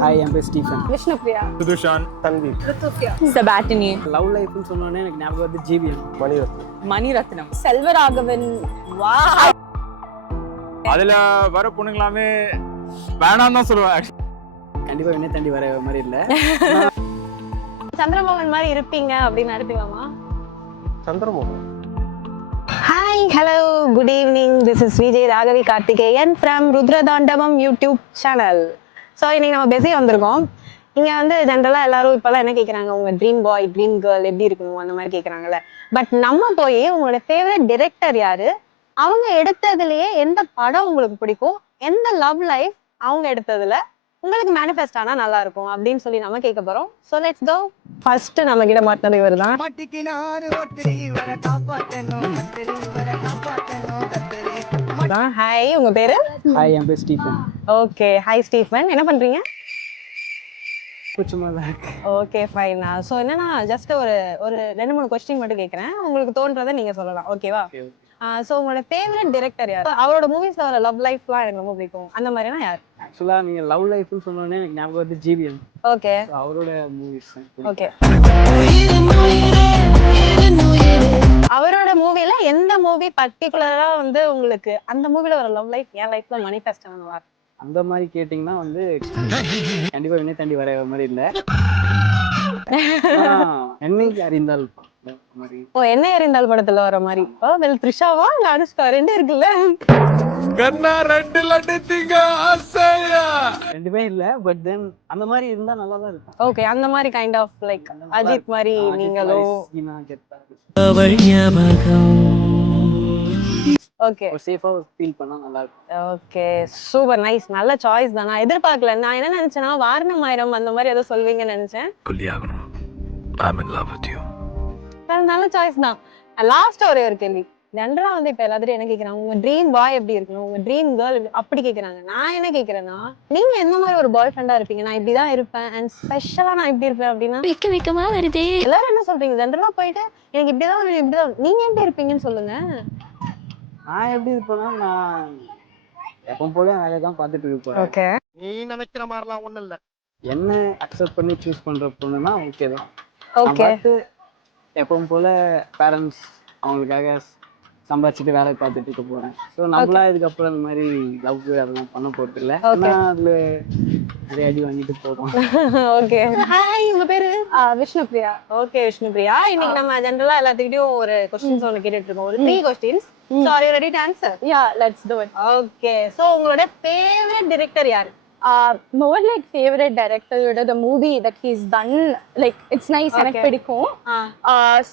Hi, என் பேர் Stephen. Vishnupriya, சுதுஷான், தன்வி, ருத்துப்ரியா, செபாட்டினி. Love லைஃப்னு சொன்னோன்னே எனக்கு ஞாபகம் வந்து ஜிவிஎம், மணிரத்னம், செல்வராகவன். வா, அதுல வர பொண்ணுங்களாமே வேணாம் தான் சொல்லுவேன். கண்டிப்பா என்ன தாண்டி வர மாதிரி இல்ல. சந்திரமோகன் மாதிரி இருப்பீங்க அப்படின்னு நினைப்பீங்களாமா? Chandramohan. Hi, hello, good evening. This is Vijay Raghavi Karthikeyan from Rudrathandavam YouTube channel. So இன்னைக்கு நம்ம பேசி வந்திருக்கோம். இங்கே வந்து ஜென்ரலாக எல்லாரும் இப்போல்லாம் என்ன கேட்குறாங்க, உங்கள் ட்ரீம் பாய் ட்ரீம் கேர்ள் எப்படி இருக்கணும் அந்த மாதிரி கேட்குறாங்கல்ல. பட் நம்ம போய் உங்களோட ஃபேவரட் டிரெக்டர் யாரு, அவங்க எடுத்ததுலேயே எந்த படம் உங்களுக்கு பிடிக்கும், எந்த லவ் லைஃப் அவங்க எடுத்ததுல உங்களுக்கு மேனிஃபெஸ்ட் ஆனா நல்லா இருக்கும் அப்படின்னு சொல்லி நம்ம கேட்க போறோம். So let's go. ஃபர்ஸ்ட் நம்ம கிட்ட மாட்டினது இவர் தான். ஹாய், உங்க பேரு? ஹாய், என் பேர் ஸ்டீஃபன். ஓகே, ஹாய் ஸ்டீஃபன், என்ன பண்றீங்க? சும்மா தான் இருக்கு. Okay, fine. ஸோ என்னன்னா ஜஸ்ட் ஒரு 2-3 கொஸ்டின் மட்டும் கேட்குறேன், உங்களுக்கு தோன்றதை நீங்க சொல்லலாம், ஓகேவா? ஸோ உங்களோட ஃபேவரட் டிரெக்டர் யார், அவரோட மூவிஸ்ல வர லவ் லைஃப்லாம் எனக்கு ரொம்ப பிடிக்கும் அந்த மாதிரினா யார்? ஆக்சுவலா நீங்க லவ் லைஃப்னு சொன்னோன்னே எனக்கு ஞாபகம் வந்து ஜிவிஎம். ஓகே, அவரோட மூவிஸ். ஓகே. அவரோட மூவில எந்த மூவி பர்டிகுலரா வந்து உங்களுக்கு அந்த மூவில வர லவ் லைஃப் என் லைஃப்ல மேனிஃபெஸ்ட் ஆனதா? அந்த மாதிரி கேட்டிங்கன்னா வந்து கண்டிப்பா என்ன தாண்டி வர மாதிரி இல்ல. என்னைக்கு அறிந்தால் மாதிரி. ஓ, என்ன எறிந்தால் படத்துல வர மாதிரி. ஓ, வெல், த்ரிஷாவா இல்ல அனுஷ்கா? ரெண்டு இருக்குல்ல. கண்ணா ரெண்டு லட்டு திங்க ஆசையா. ரெண்டுமே இல்ல, பட் தென் அந்த மாதிரி இருந்தா நல்லா தான் இருக்கும். ஓகே, அந்த மாதிரி கைண்ட் ஆஃப் லைக் அஜித் மாதிரி நீங்களோ? ஓகே, சேஃபா ஃபீல் பண்ணா நல்லா இருக்கும். ஓகே, சூப்பர் நைஸ், நல்ல சாய்ஸ் தான். நான் எதிர்பார்க்கல. நான் என்ன நினைச்சேன்னா வாரணம் ஆயிரம் அந்த மாதிரி ஏதோ சொல்வீங்கன்னு நினைச்சேன். நல்ல சாய்ஸ் தான். லாஸ்ட் ஒரே ஒரு கேள்வி. ஜென்ரலா வந்து இப்ப எல்லாரும் என்ன கேக்குறாங்க, உங்க ட்ரீம் பாய் எப்படி இருக்கணும், உங்க ட்ரீம் கேர்ள் அப்படி கேக்குறாங்க. நான் என்ன கேக்குறேன்னா, நீங்க எந்த மாதிரி ஒரு பாய் ஃப்ரெண்டா இருப்பீங்க? நான் இப்படிதான் இருப்பேன் அண்ட் ஸ்பெஷலா நான் இப்படி இருப்பேன் அப்படின்னா வெக்கமா வருதே. எல்லாரும் என்ன சொல்றீங்க, ஜென்ரலா போயிட்டு எனக்கு இப்படிதான் வேணும், இப்படிதான். நீங்க எப்படி இருப்பீங்கன்னு சொல்லுங்க. நான் எப்படி இருப்பேன்னா, நான் எப்பவும் போல வேலையை தான் பார்த்துட்டு இருப்பேன். ஓகே, நீ நினைக்கிற மாதிரிலாம் ஒண்ணும் இல்ல. என்ன அக்செப்ட் பண்ணி சூஸ் பண்ற பொண்ணுன்னா ஓகே தான். ஓகே. எப்பவும் போல பேரண்ட்ஸ் அவங்களுக்காக சம்பாதிச்சுட்டு வேலை பார்த்துட்டு இருக்க போறேன். ஸோ நம்மளா இதுக்கப்புறம் இந்த மாதிரி லவ் அதெல்லாம் பண்ண போறது இல்லை. அதுல நிறைய அடி வாங்கிட்டு போறோம். ஓகே. ஹாய், உங்க பேரு? விஷ்ணுப்ரியா. ஓகே, விஷ்ணுப்ரியா. இன்னைக்கு நம்ம ஜெனரலா எல்லாத்துக்கிட்டையும் ஒரு क्वेश्चंस ஒன்னு கேட்டுட்டு இருக்கோம். ஒரு 3 questions. So are you ready to answer? Yeah, let's do it. Okay. So உங்களோட ஃபேவரட் டைரக்டர் யாரு? More like favorite director with the movie that he's done, like it's nice. எனக்கு பிடிக்கும்.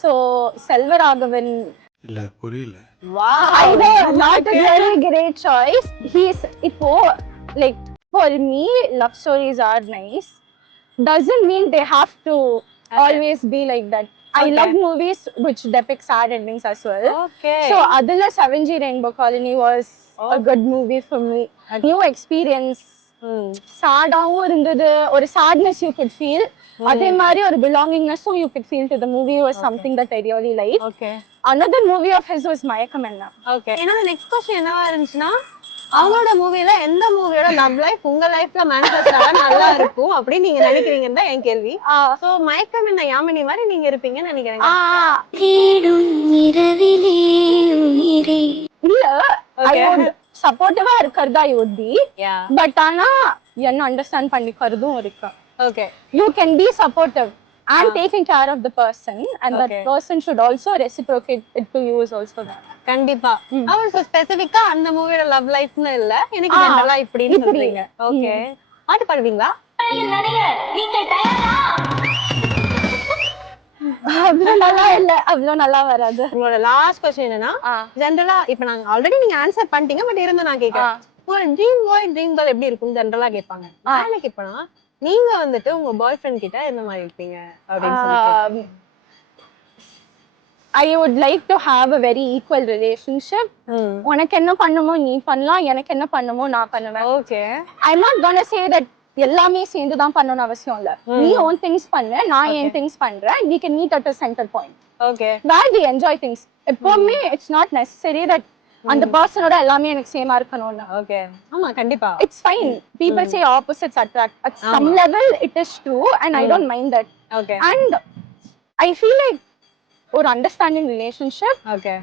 So செல்வராகவன். இல்ல புரியல. Wow, I know, not a very great choice. He's இப்போ like for me love stories are nice, doesn't mean they have to always be like that. I love movies which depict sad endings as well. Okay. So adula 7G Rainbow Colony was a good movie for me. New experience. சாடாவும் இருந்தது, ஒரு sadness you could feel. அதே மாதிரி ஒரு belongingness you could feel to the movie was something that I really liked. Okay. Another movie of his was Mayakamenna. Okay. என்னோட next question என்னவா இருந்துச்சுன்னா, அவங்களோட மூவில எந்த மூவியோட லவ் லைஃப் உங்க லைஃப்ல மேனிஃபெஸ்ட் ஆனா நல்லா இருக்கும் அப்படி நீங்க நினைக்கிறீங்கன்னு தான் என் கேள்வி. சோ மயக்கம் என்ன யாமினி மாதிரி நீங்க இருப்பீங்கன்னு நினைக்கிறேன். இல்ல, I would supportive-ஆ இருக்கிறதா I would be. Yeah. But ஆனா என்ன அண்டர்ஸ்டாண்ட் பண்ணிக்கிறதும் இருக்கு. Okay. You can be supportive and taking care of the person, and that person should also reciprocate it to you is also that. கண்டிப்பா. அவன் ஸ்பெசிஃபிக்கா அந்த மூவியோட love லைஃப்னு இல்ல, எனக்கு ஜெனரலா இப்படின்னு சொல்றீங்க. ஓகே. பாட்டு பாடுவீங்களா? அவ்வளோ நல்லா வராது. உங்களோட லாஸ்ட் क्वेश्चन என்னன்னா, ஜெனரலா இப்ப நாங்க ஆல்ரெடி நீங்க ஆன்சர் பண்ணிட்டீங்க, பட் இருந்து நான் கேக்குறேன். ஒரு ட்ரீம் பாய் ட்ரீம் கேர்ள் எப்படி இருக்கும் ஜெனரலா கேட்பாங்க. நான் என்ன கேட்பேன்னா, நீங்க வந்துட்டு உங்க பாய் ஃப்ரெண்ட் கிட்ட என்ன மாதிரி இருப்பீங்க அப்படின்னு சொல்லி. I would like to have a very equal relationship. உனக்கு என்ன பண்ணுமோ நீ பண்ணலாம், எனக்கு என்ன பண்ணுமோ நான் பண்ணுவேன். Okay. I'm not gonna say that எல்லாமே சேர்ந்து தான் பண்ணணும்னு அவசியம் இல்ல. நீ own things பண்ணு, நான் என் things பண்றேன். We can meet at a center point. Okay. Where we enjoy things. எப்பவுமே it's not necessary that அந்த பர்சனோட எல்லாமே எனக்கு சேமா இருக்கணும்னு. ஓகே ஆமா கண்டிப்பா It's fine. People say opposites attract. At some level, it is true, and I don't mind that. Okay And I feel like ஒரு understanding relationship okay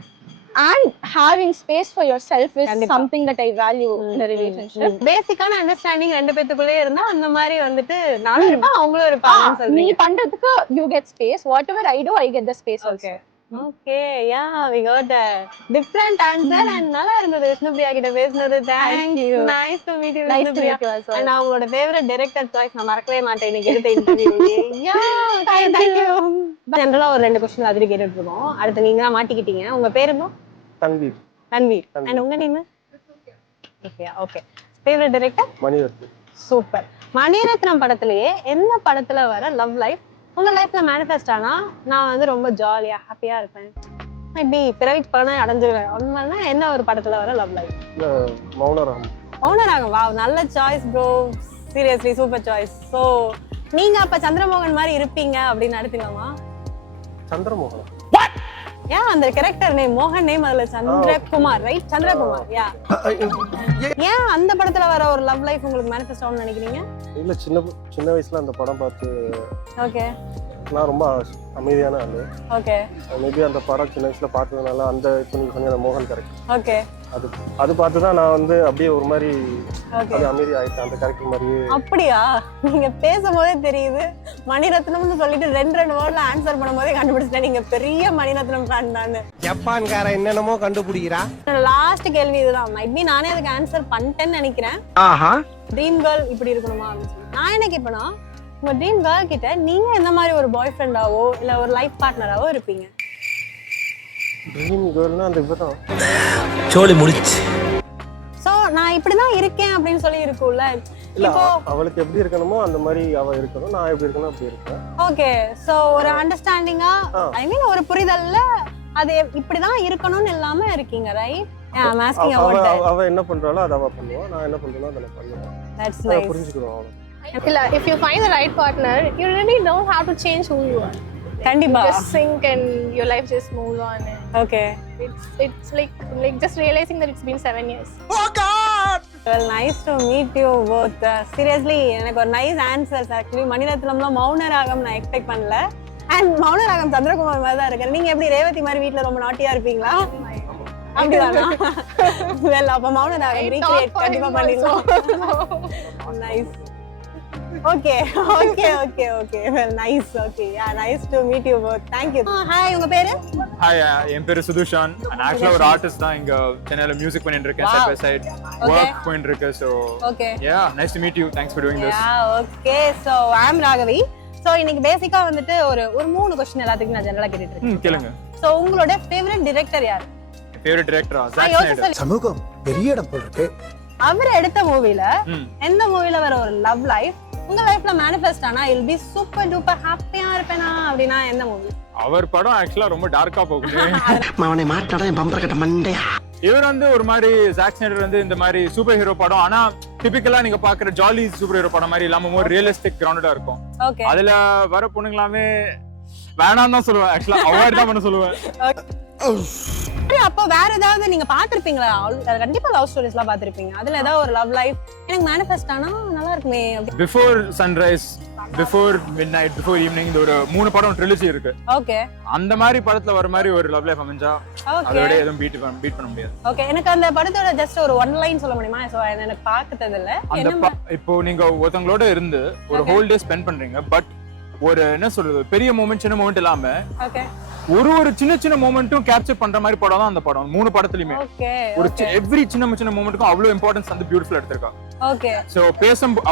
and having space for yourself is கண்டிப்பா. something that I value in a relationship. பேசிக்கான understanding ரெண்டு பேத்துக்குள்ளே இருந்தா அந்த மாதிரி வந்துட்டு நானும் இருப்பேன் அவங்களும் இருப்பாங்கன்னு நீ சொல்றீங்க. பண்றதுக்கு you get space. Whatever I do, I get the space also. Okay okay yeah we got a different answer and நல்லா இருந்தது விஷ்ணுபிரியா கிட்ட பேசினது. Thank you. Nice to meet you Nice to Vishnupriya. meet you also. And அவங்களோட favourite director choice நான் மறக்கவே மாட்டேன் இன்னைக்கு எடுத்த இன்டர்வியூலயே. யா thank you. ஜெனரலா ஒரு ரெண்டு क्वेश्चन மாதிரி கேட்டுட்டு இருக்கோம். அடுத்து நீங்க தான் மாட்டிக்கிட்டீங்க. உங்க பேர் என்ன? தன்வீர். தன்வீர். And உங்க name? Okay okay. Favourite director? Mani Ratnam. Super. Mani Ratnam படத்திலேயே எந்த படத்துல வர லவ் லைஃப் உங்க லைஃப்ல மேனிஃபெஸ்ட் ஆனா நான் வந்து ரொம்ப ஜாலியா ஹாப்பியா இருப்பேன் மேபி பிறவிக்கு பலனை அடைஞ்சிருவேன் அப்படின்னா என்ன ஒரு படத்துல வர love life? Mouna Ragam. Mouna Ragam. Wow நல்ல choice bro. Seriously super choice. So நீங்க அப்ப சந்திரமோகன் மாதிரி இருப்பீங்க அப்படின்னு நடத்திடலாமா? சந்திரமோகன். ஏன் அந்த கேரக்டர் நேம் மோகன் நேம் அதுல சந்திரகுமார் ரைட்? சந்திரகுமார் யா. ஏன் அந்த படத்துல வர ஒரு லவ் லைஃப் உங்களுக்கு மேனிஃபெஸ்ட் ஆகும்னு நினைக்கிறீங்க? இல்ல சின்ன வயசுல அந்த படம் பார்த்து ஓகே நான் ரொம்ப அமைதியான ஆளு. ஓகே மேபி அந்த படம் சின்ன வயசுல பார்த்ததுனால அந்த இப்போ நீங்க சொன்ன மோகன் கேரக்டர் ஓகே அது பார்த்து தான் நான் வந்து அப்படியே ஒரு மாதிரி ஓகே அது அமைதி ஆயிட்டேன் அந்த கேரக்டர் மாதிரியே. அப்படியா? நீங்க பேசும்போதே தெரியுது மணிரத்னம்னு சொல்லிட்டு ரெண்டு வேர்ட்ல ஆன்சர் பண்ணும்போதே கண்டுபிடிச்சிட்டேன் நீங்க பெரிய மணிரத்னம் ஃபேன் தான். ஜப்பான்கார என்னென்னமோ கண்டுபிடிக்கிறா. லாஸ்ட் கேள்வி இதுதான். மைபி நானே அதுக்கு ஆன்சர் பண்ணிட்டேன்னு நினைக்கிறேன். ட்ரீம் கேர்ள் இப்படி இருக்கணுமா அப்படின்னு சொல்லி நான் என்ன கேட்பேன்னா உங்க ட்ரீம் கேர்ள் கிட்ட நீங்க எந்த மாதிரி ஒரு பாய் ஃப்ரெண்டாவோ இல்ல ஒரு லைஃப் பார்ட்னராவோ இருப்பீங்க? ட்ரீம் கேர்ள்னா அந்த இதுதான். சோலி முடிச்சு. சோ நான் இப்படிதான் இருக்கேன் அப்படின்னு சொல்லி இருக்கும்ல. இல்ல இப்போ அவளுக்கு எப்படி இருக்கணுமோ அந்த மாதிரி அவ இருக்கணும், நான் எப்படி இருக்கணும் அப்படி இருக்கேன். ஓகே சோ ஒரு அண்டர்ஸ்டாண்டிங்கா ஐ மீன் ஒரு புரிதல்ல அது இப்படிதான் இருக்கணும்னு இல்லாம இருக்கீங்க right? I'm asking about that. அவ என்ன பண்றாளோ அத அவ பண்ணுவா, நான் என்ன பண்றேனோ அத நான் பண்ணுவேன். That's அதை nice. புரிஞ்சுக்கணும் அவள. If you find the right partner, you really know how to change who you are. கண்டிப்பா. Just sync and your life just moves on. And okay it's like just realizing that it's been 7 years. well nice to meet you both. Seriously எனக்கு ஒரு nice answers actually. மணிரத்னம்ல Mouna Ragam நான் expect பண்ணல. And Mouna Ragam Chandrakumar மாதிரி தான் இருக்கு. நீங்க எப்படி ரேவதி மாதிரி வீட்ல ரொம்ப நாட்டியா இருப்பீங்களா? அப்படிதானா? well அப்ப மௌனராகம் ரீக்ரியேட் கண்டிப்பா பண்ணிடலாம். nice. Okay. Well, nice. Okay. Yeah, nice to meet you both. Thank you. Hi, உங்க பேரு? ஹாய் என் பேரு சுதுஷான். நான் ஆக்சுவலா ஒரு ஆர்டிஸ்ட் தான். இங்க சென்னையில மியூசிக் பண்ணிட்டு இருக்கேன். சைட் பை சைட் வர்க் பண்ணிட்டு இருக்கேன். So okay yeah nice to meet you. Thanks for doing this. Okay so I am Raghavi. So இன்னைக்கு பேசிக்கா வந்துட்டு ஒரு 3 क्वेश्चन எல்லாத்துக்கும் நான் ஜெனரலா கேட்டுட்டு இருக்கேன். கேளுங்க. சோ உங்களோட ஃபேவரட் டைரக்டர் யார்? ஃபேவரட் டைரக்டரா? Zack Snyder. சமூகம் பெரிய இடம் போல இருக்கு. அவர் எடுத்த மூவில எந்த மூவில வர ஒரு லவ் லைஃப் உங்க லைஃப்ல மேனிஃபெஸ்ட் ஆனா இல் பி சூப்பர் டூப்பர் ஹாப்பியா இருப்பேனா அப்படினா எந்த மூவி? அவர் படம் ஆக்சுவலா ரொம்ப டார்க்கா போகுது. அவனை மாட்டாடா என் பம்பர கட்ட மண்டையா. இவர் வந்து ஒரு மாதிரி ஜாக் ஸ்னைடர் வந்து இந்த மாதிரி சூப்பர் ஹீரோ படம் ஆனா டிபிக்கலா நீங்க பாக்குற ஜாலி சூப்பர் ஹீரோ படம் மாதிரி இல்லாம ஒரு ரியலிஸ்டிக் கிரவுண்டடா இருக்கும். ஓகே அதுல வர பொண்ணுங்களாமே வேணாம் தான் சொல்லுவேன். ஆக்சுவலா அவாய்ட் தான் பண்ண சொல்லுவேன். அப்ப வேற ஏதாவது நீங்க பாத்திருப்பீங்களா? கண்டிப்பா லவ் ஸ்டோரிஸ்லாம் பாத்திருப்பீங்க. அதுல ஏதாவது ஒரு லவ் லைஃப் எனக்கு மேனிஃபெஸ்ட் ஆனா நல்லா இருக்குமே. Before sunrise, before midnight, before evening இந்த ஒரு 3 படம் ட்ரிலஜி இருக்கு. ஓகே அந்த மாதிரி படத்துல வர மாதிரி ஒரு லவ் லைஃப் அமைஞ்சா அதோட எதுவும் பீட் பண்ண முடியாது. ஓகே எனக்கு அந்த படத்தோட ஜஸ்ட் ஒரு ஒன் லைன் சொல்ல முடியுமா? சோ எனக்கு பார்த்தது இல்ல. இப்போ நீங்க ஒருத்தங்களோட இருந்து ஒரு ஹோல் டே ஸ்பெண்ட் பண்றீங்க. பட் ஒரு என்ன சொல்றது பெரிய மூமெண்ட் சின்ன மூமெண்ட் இல்லாம ஓகே ஒரு சின்ன மூமெண்ட்டும் கேப்சர் பண்ற மாதிரி படம் தான் அந்த படம். 3 படத்துலயுமே ஓகே ஒரு எவ்ரி சின்ன மூமெண்ட்டுக்கும் அவ்வளவு இம்பார்ட்டன்ஸ் வந்து பியூட்டிஃபுல்லா எடுத்திருக்கா. ஓகே சோ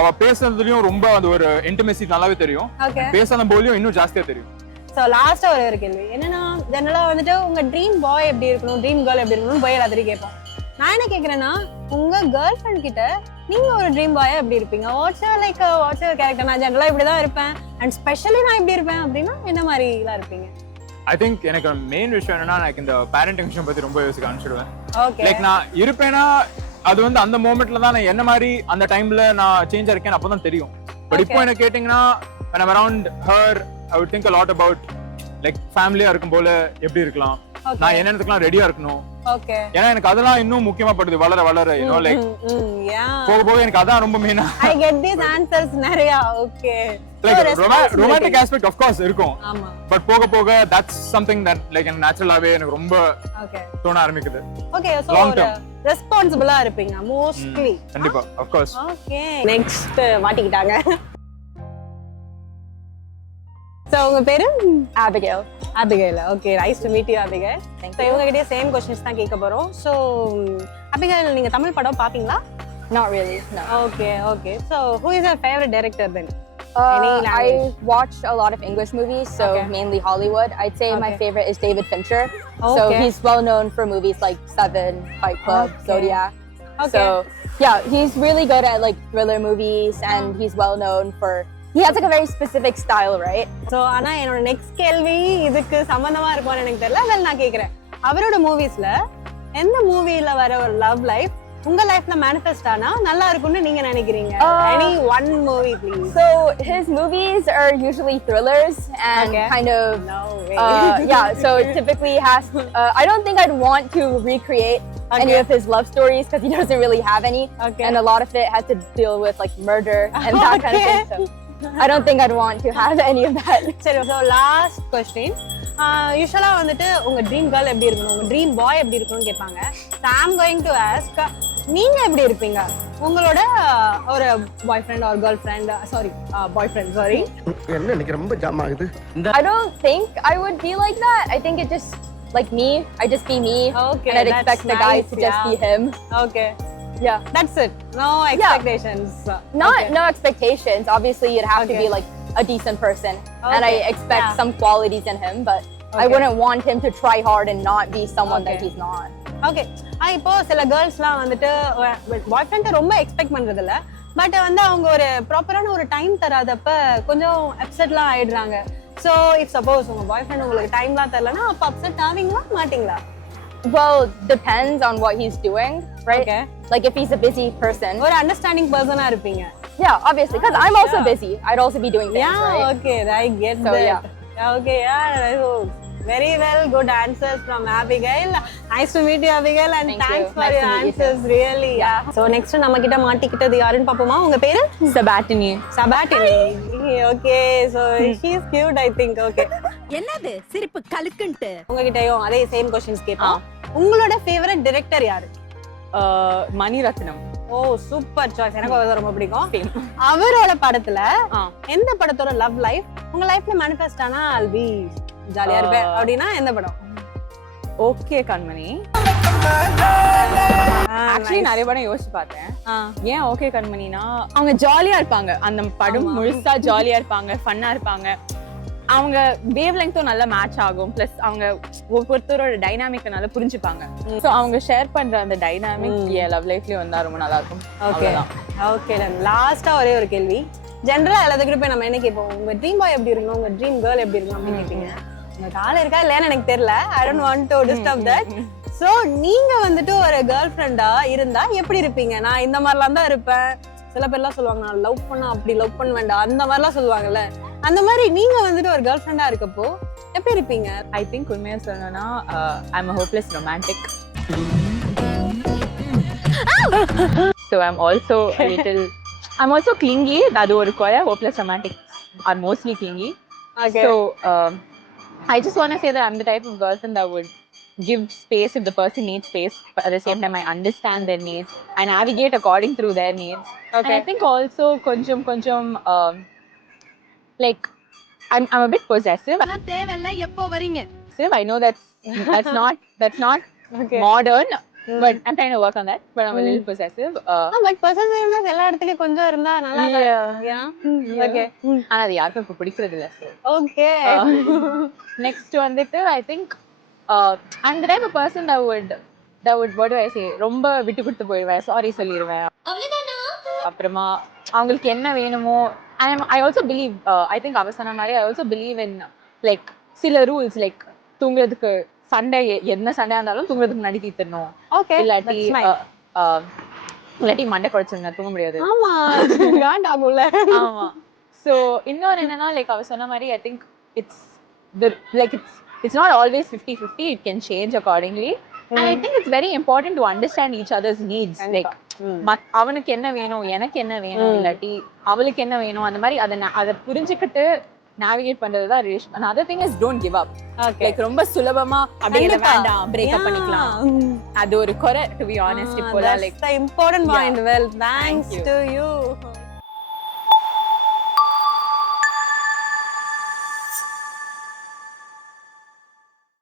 அவ பேசுறதுலயும் ரொம்ப அந்த ஒரு இன்டிமேசி நல்லாவே தெரியும். ஓகே பேசாத போலியும் இன்னும் ஜாஸ்தியா தெரியும். சோ லாஸ்டா ஒரு கேள்வி என்னன்னா ஜெனரலா வந்துட்டு உங்க ட்ரீம் பாய் எப்படி இருக்கணும், ட்ரீம் கேர்ள் எப்படி இருக்கணும் பாய் எல்லாத்தையும் கேட்போம். நான் என்ன கேக்குறேன்னா உங்க கேர்ள் ஃப்ரெண்ட் கிட்ட நீங்க ஒரு ட்ரீம் பாயா எப்படி இருப்பீங்க? What's your character? நான் ஜெனரலா இப்படிதான் இருப்பேன் அண்ட் ஸ்பெஷலி நான் இப்படி இருப்பேன் அப்படின்னா என்ன மாதிரி எல்லாம் இருப்பீங்க? ஐ திங்க் எனக்கு மெயின் விஷயம் என்னன்னா எனக்கு இந்த பேரண்டிங் விஷயம் பத்தி ரொம்ப யோசிக்க ஆரம்பிச்சிடுவேன். ஓகே லைக் நான் இருப்பேனா அது வந்து அந்த மொமெண்ட்ல தான் நான் என்ன மாதிரி அந்த டைம்ல நான் சேஞ்ச் ஆயிருக்கேன் அப்பதான் தெரியும். பட் இப்போ என்ன கேட்டீங்கன்னா when I'm around her I would think a lot about like ஃபேமிலியா இருக்கும் போல எப்படி இருக்கலாம், நான் என்னென்னதுக்கெல்லாம் ரெடியா இருக்கணும், ஓகே ஏன்னா எனக்கு அதெல்லாம் இன்னும் முக்கியமா படுது வளர வளர யூனோ லைக் போக போக எனக்கு அதான் ரொம்ப மெயினா ஐ கெட் தீஸ் ஆன்சர்ஸ் நிறைய okay like romantic aspect of course இருக்கும் ஆமா பட் போக போக தட்ஸ் சம்திங் தட் லைக் எனக்கு நேச்சுரலாவே எனக்கு ரொம்ப ஓகே தோண ஆரம்பிக்குது ஓகே சோ Long term. ரெஸ்பான்சிபிளா இருப்பீங்க மோஸ்ட்லி கண்டிப்பா ஆஃப் கோர்ஸ் ஓகே நெக்ஸ்ட் மாட்டிக்கிட்டாங்க சோ உங்க பேரு Abigail. Abigail okay nice to meet you Abigail so இவங்க கிட்டே சேம் கொஸ்டின்ஸ் தான் கேட்க போறோம் ஸோ அபிகைல் நீங்க தமிழ் படம் பாப்பீங்களா Not really, no. Okay okay so who is your favourite director then Any I language? watch a lot of English movies, so Okay. mainly Hollywood. I'd say my Okay. favorite is David Fincher. So Okay. he's well known for movies like Seven, Fight Club, Okay. Zodiac. Okay. So yeah, he's really good at like thriller movies, and he's well known for. He has like a very specific style, right? So ஆனா என்னோட next கேள்வி இதுக்கு சம்பந்தமா இருக்கும்னு எனக்கு தெரியல well நான் கேக்குறேன் அவரோட மூவிஸ்ல எந்த மூவில வர ஒரு லவ் லைஃப் உங்க லைஃப்ல மேனிஃபெஸ்ட் ஆனா நல்லா இருக்கும்னு நீங்க நினைக்கிறீங்க any one movie please So his movies are usually thrillers and Okay. kind of. No way Yeah, so it typically has. I don't think I'd want to recreate any Okay. of his love stories because he doesn't really have any, Okay. and a lot of it has to deal with like murder and that kind of thing. So I don't think I'd want to have any of that. சரி so last question யூஸ்வலா வந்துட்டு உங்க dream girl எப்படி இருக்கணும் உங்க dream boy எப்படி இருக்கணும்னு கேட்பாங்க ஐம் கோயிங் டு ஆஸ்க் நீங்க எப்படி இருப்பீங்க உங்களோட ஒரு பாய் ஃப்ரெண்ட் ஒரு கேர்ள் ஃப்ரெண்ட் சாரி பாய் ஃப்ரெண்ட் சாரி என்ன இன்னைக்கு ரொம்ப ஜாம் ஆகுது I don't think I would be like that. I think it just like me. I just be me, Okay, and I'd that's expect the guy nice, to just yeah. be him. Okay Yeah. That's it no expectations Not no expectations. Obviously, you'd have to Okay. be like a decent person, and I Okay. expect Yeah. some qualities in him, but I Okay. wouldn't want him to try hard and not be someone that Okay. he's not. Okay இப்போ சில கேர்ள்ஸ்லாம் வந்துட்டு பாய் ஃப்ரெண்டை ரொம்ப expect பண்றது இல்ல but வந்து அவங்க ஒரு ப்ராப்பரான ஒரு டைம் தராதப்ப கொஞ்சம் அப்செட்லாம் ஆயிடுறாங்க ஸோ இஃப் சப்போஸ் உங்க பாய் ஃப்ரெண்ட் உங்களுக்கு டைம்லாம் தரலன்னா அப்போ அப்செட் ஆவீங்களா மாட்டீங்களா Well, depends on what he's doing, right? Okay. Like if he's a busy person. ஒரு அண்டர்ஸ்டாண்டிங் பர்சனா இருப்பீங்க Yeah, obviously, because I'm also busy. I'd also be doing things, Yeah, right? okay, I get So, that. yeah. Okay, yeah. So, very well, good answers from Abigail. Nice to meet you, Abigail, and Thank thanks you. for Nice your to meet you too. answers, really. Yeah. So, next நம்ம கிட்ட மாட்டிக்கிட்டது யாருன்னு பாப்போமா உங்க பேரு Sabatini. Sabatini. Okay, so she's cute, I think. Okay. என்னது சிரிப்பு கலுக்குன்ட்டு உங்ககிட்டயும் அதே same questions கேட்போம் உங்களோட ஃபேவரட் டைரக்டர் யாரு மணி ரத்னம் ஓ சூப்பர் சாய்ஸ் எனக்கு அவர் ரொம்ப பிடிக்கும் அவரோட படத்துல எந்த படத்தோட லவ் லைஃப் உங்க லைஃப்ல மேனிஃபெஸ்ட் ஆனா அல்பி ஜாலியா இருப்பேன் அப்படின்னா எந்த படம் ஓகே கண்மணி ஆக்சுவலி நிறைய படம் யோசிச்சு பார்த்தேன் ஏன் ஓகே கண்மணினா அவங்க ஜாலியா இருப்பாங்க அந்த படம் முழுசா ஜாலியா இருப்பாங்க ஃபன்னா இருப்பாங்க அவங்க வேவ் லெங்க்த்தும் நல்லா மேட்ச் ஆகும் பிளஸ் அவங்க ஒவ்வொருத்தரோட டைனாமிக் நல்லா புரிஞ்சுப்பாங்க ஸோ அவங்க ஷேர் பண்ற அந்த டைனாமிக் என் லவ் லைஃப்லயும் வந்தா ரொம்ப நல்லா இருக்கும் ஓகே ஓகே லாஸ்டா ஒரே ஒரு கேள்வி ஜென்ரலா எல்லாத்துக்கிட்ட போய் நம்ம என்ன கேட்போம் உங்க ட்ரீம் பாய் எப்படி இருக்கணும் உங்க ட்ரீம் கேர்ள் எப்படி இருக்கணும் அப்படின்னு கேட்பீங்க உங்களுக்கு ஆள் இருக்கா இல்லையான்னு எனக்கு தெரியல I don't want to disturb that so நீங்க வந்துட்டு ஒரு கேர்ள் ஃப்ரெண்டா இருந்தா எப்படி இருப்பீங்க நான் இந்த மாதிரிலாம் தான் இருப்பேன் சில பேர்லாம் சொல்லுவாங்க நான் லவ் பண்ணா அப்படி லவ் பண்ண வேண்டாம் அந்த மாதிரிலாம் சொல்லுவாங்கல்ல அந்த மாதிரி நீங்க வந்துட்டு ஒரு கேர்ள் ஃப்ரெண்டா இருக்கப்போ எப்படி இருப்பீங்க ஐ திங்க் உண்மையா சொல்லணும்னா I am hopeless romantic so I am also little I am also clingy அது ஒரு குறை hopeless romantic or mostly clingy so I just want to say that I'm the type of person that would give space if the person needs space, but at the same time I understand their needs. I navigate according through their needs. Okay. And I think also konjam like I'm a bit possessive. தேவல்ல எப்போ வரீங்க I know that's not Okay. modern, but I'm trying to work on that. But I'm a little possessive. But possessiveness எல்லா இடத்துலயும் கொஞ்சம் இருந்தா நல்லா okay ஆனா அது யாருக்கும் இப்ப பிடிக்கிறது இல்ல. ஓகே Next வந்துட்டு I think I'm the type of person that would what do I say ரொம்ப விட்டு கொடுத்து போயிடுவேன் சாரி சொல்லிடுவேன் அப்புறமா அவங்களுக்கு என்ன வேணுமோ I also believe I think அவ சொன்ன மாதிரி I also believe in like சில ரூல்ஸ் லைக் தூங்குறதுக்கு சண்டை என்ன சண்டையா இருந்தாலும் தூங்குறதுக்கு முன்னாடி தீர்த்தணும் ஓகே இல்லாட்டி மண்டை குறைச்சிருங்க தூங்க முடியாது ஆமா காண்டாகும்ல ஆமா சோ இன்னொரு என்னன்னா லைக் அவ சொன்ன மாதிரி I think it's not always 50-50, it can change accordingly. And I think it's very important to understand each other's needs. Like, அவனுக்கு என்ன வேணும், எனக்கு என்ன வேணும், இல்லாட்டி அவளுக்கு என்ன வேணும், அந்த மாதிரி அதை புரிஞ்சுக்கிட்டு navigate பண்றது தான் relation. Another thing is don't give up. Like ரொம்ப சுலபமா அப்படியே வேண்டாம் பிரேக் அப் பண்ணிக்கலாம். அது ஒரு குறை, to be honest. இப்போ That's the important point. Well, thanks to you.